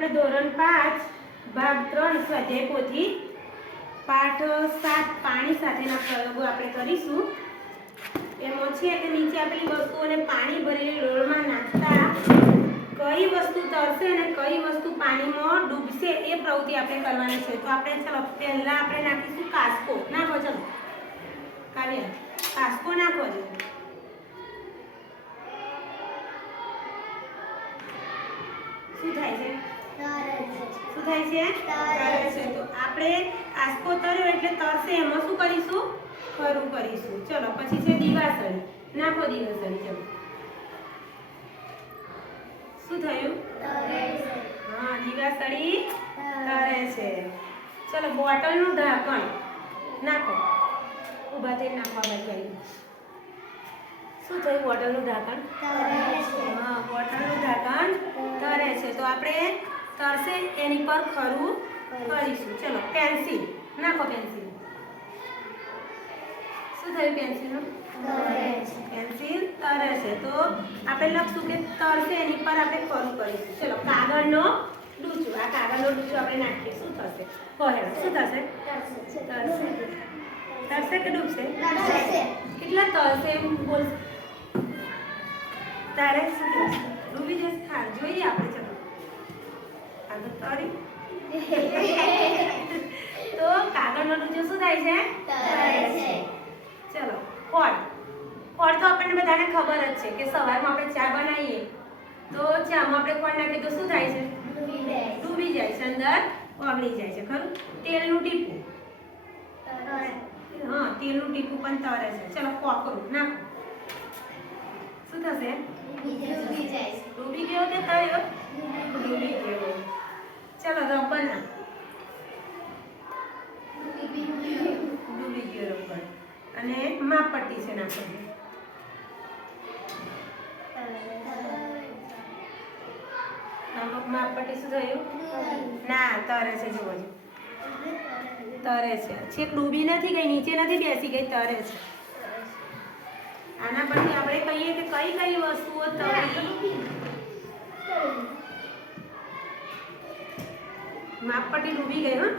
આપણે ધોરણ 5 ભાગ 3 સ્વાધ્યાય પોથી પાઠ 7 પાણી સાથેના પ્રયોગો આપણે કરીશું. એમાં છે કે નીચે આપેલી વસ્તુઓને પાણી ભરેલી ડોલમાં નાખતા કઈ વસ્તુ તરશે અને કઈ વસ્તુ પાણીમાં ડૂબશે એ પ્રવૃત્તિ આપણે કરવાની છે. તો આપણે ચલો પહેલા આપણે નાખીશું કાસ્કો. નાખો ચલો કાવ્ય કાસ્કો નાખો છો. શું થાય છે? શું થાય છે? તરે છે. તો આપણે કાસ્કો તર્યો એટલે તરશે એમાં શું કરીશું? ખરું કરીશું. ચલો પછી છે દિવાસળી. નાખો દિવાસળી. ચલો શું થયું? હા દિવાસળી તરે છે. ચલો બોટલનું ઢાંકણ નાખો. ઊભા થઈને નાખવા બાજુ. શું થયું? બોટલનું ઢાંકણ હા બોટલનું ઢાંકણ તરે છે. તો આપણે તરશે એની પર ખરું કરીશું. ચલો પેન્સિલ નાખો. પેન્સિલ શું થયું? પેન્સિલનું પેન્સિલ તરે છે. તો આપણે લખશું કે તરશે એની પર આપણે ખરું કરીશું. ચલો કાગળનો ડૂચો. આ કાગળનો ડૂચો આપણે નાખીએ. શું થશે? પહેલા શું થશે? તરશે કે ડૂબશે? કેટલા તરશે એમ બોલ. તારે શું થશે? ડૂબી જશે. હા જોઈએ આપણે. ચલો આગળ તરી. તો કાગળનો ડૂચો શું થાય છે? ચલો ફળ. ફળ તો આપણને બધાને ખબર જ છે કે સવારમાં આપણે ચા બનાવીએ તો ચામાં આપણે ફળ નાખીએ તો શું થાય છે? ડૂબી જાય છે. અંદર ઓગળી જાય છે. ખરું? તેલનું ટીપું. હા તેલનું ટીપું પણ તરે છે. ચલો કોકરું નાખો. શું થશે? ડૂબી ગયો કે તર્યો? ડૂબી ગયો. ચલો રબર નાખો. ડૂબી ગયો રબર. અને માપપટ્ટી છે નાખો. માપપટ્ટી શું થયું? ના તરે છે. જોવો તરે છે. છેક ડૂબી નથી ગઈ, નીચે નથી બેસી ગઈ, તરે છે. આના પરથી આપણે કહીએ કે કઈ કઈ વસ્તુઓ તરી. માપપટ્ટી ડૂબી ગઈ. હા